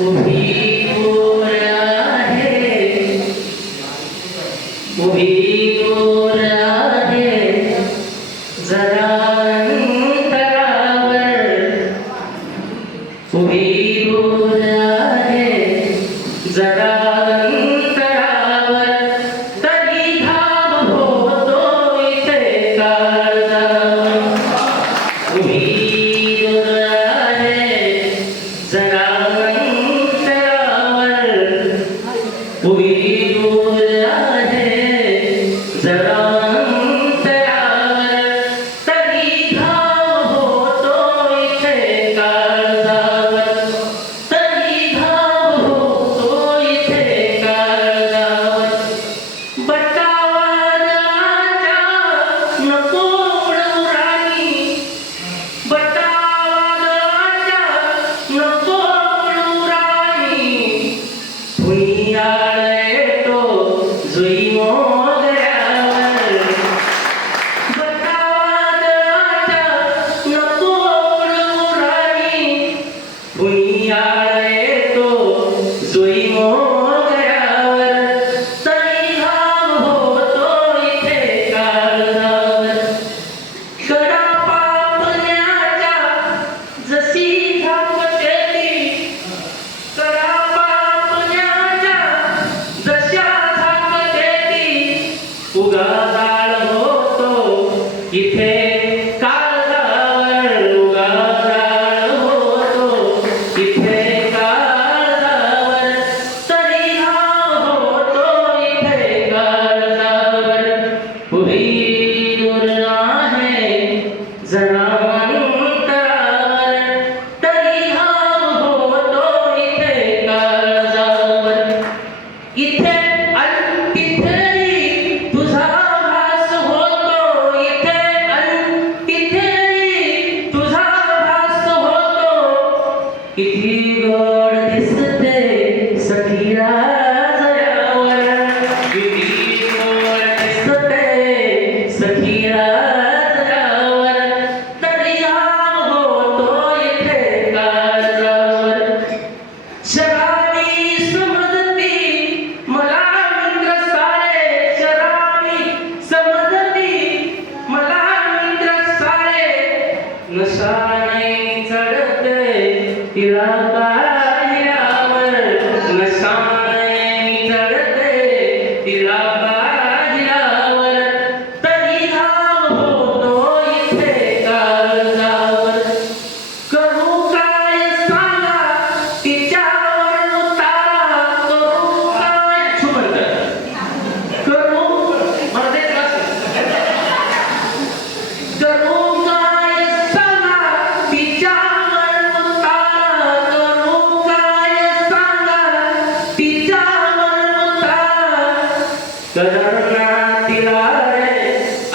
उभी गोर आहे, उभी गोर आहे, जरा अंतरावर. उभी गोर आहे, जरा अंतरावर, तरी घाम होतो इथे काळजावर. उभी गोर आहे, जरा उभी गोर आहे, जरा अंतरावर, तरी घाम होतो इथे काळजावर, तरी घाम होतो इथे काळजावर. बटावादाच्या नको उडवू राणी, बटावादाच्या नको उडवू राणी, भुईयाळ येतो जुई मोगऱ्यावर. बटावादाच्या नको उडवू राणी, भुईयाळ येतो जुई मोगऱ्यावर, तरी घाम होतो इथे काळजावर. कडा पापण्याच्या जशी झापते ती, कडा पापण्याच्या जशा झापते ती, उगादाळ होतो इथे काळजावर, उगादाळ होतो इथे काळजावर, तरी घाम होतो इथे काळजावर. उभी गोर आहे, जरा अंतरावर, तरी घाम होतो इथे काळजावर. इथे अन तिथेही तुझा भास होतो, इथे अन तिथेही तुझा भास होतो. किती गोड दिसते सखी राजावर, किती गोड दिसते सखी राजावर, तरी घाम होतो इथे काळजावर. शराबी समजती मला मित्र सारे, शराबी समजती मला मित्र सारे, नशा नाही चढते तिला पाहिल्यावर, नशा नाही चढते तिला पाहिल्यावर, तरी घाम होतो इथे काळजावर. करू काय सांगा तिच्यावर उतारा, करू काय छुमंत, करू मर्दे त्रास, करू काय सांगा तिच्यावर उतारा, करू काय सांगा तिच्यावर उतारा. करणार तिला रे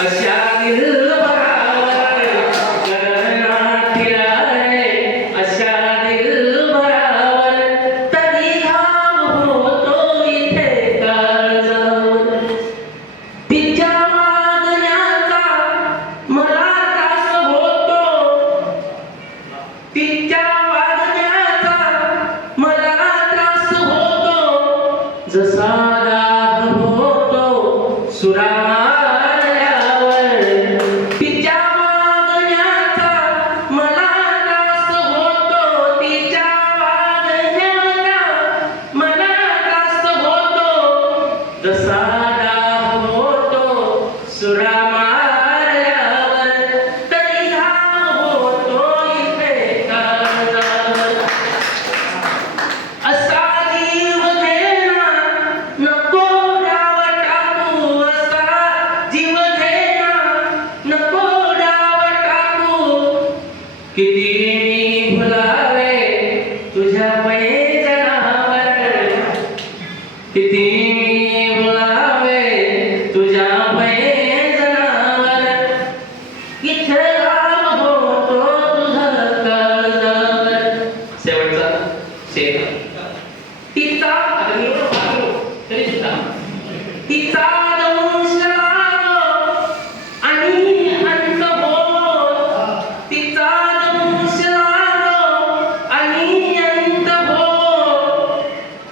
अशा दिलभरावर, करणार तिला रे अशा दिलभरावर, तरी घाम होतो इथे काळजावर. तिच्या वागण्याचा मला त्रास होतो, तिच्या वागण्याचा मला त्रास होतो, जसा दाह होतो सुरा मारल्यावर. तिच्या वागण्याचा मला त्रास होतो, तिच्या वागण्याचा मला त्रास होतो, जसा दाह होतो सुरा मारल्यावर, तरी घाम होतो इथे काळजावर. असा जीव घेणा नको डाव टाकू, असा जीव घेणा नको डाव टाकू. किती मी भुलावे तुझ्या पैजणावर, किती मी भुलावे तुझ्या पैजणावर, इथे घाम होतो तुझं काळजावर. शेवटचा शेर. तिचा तरी सुद्धा तिचा दंश लागो आणि अंत हो, तिचा दंश लागो आणि अंत हो.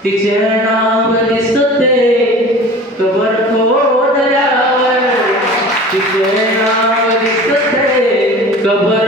तिचे नाव दिसते कबर खोदल्यावर तिचे नाव दिसते कबर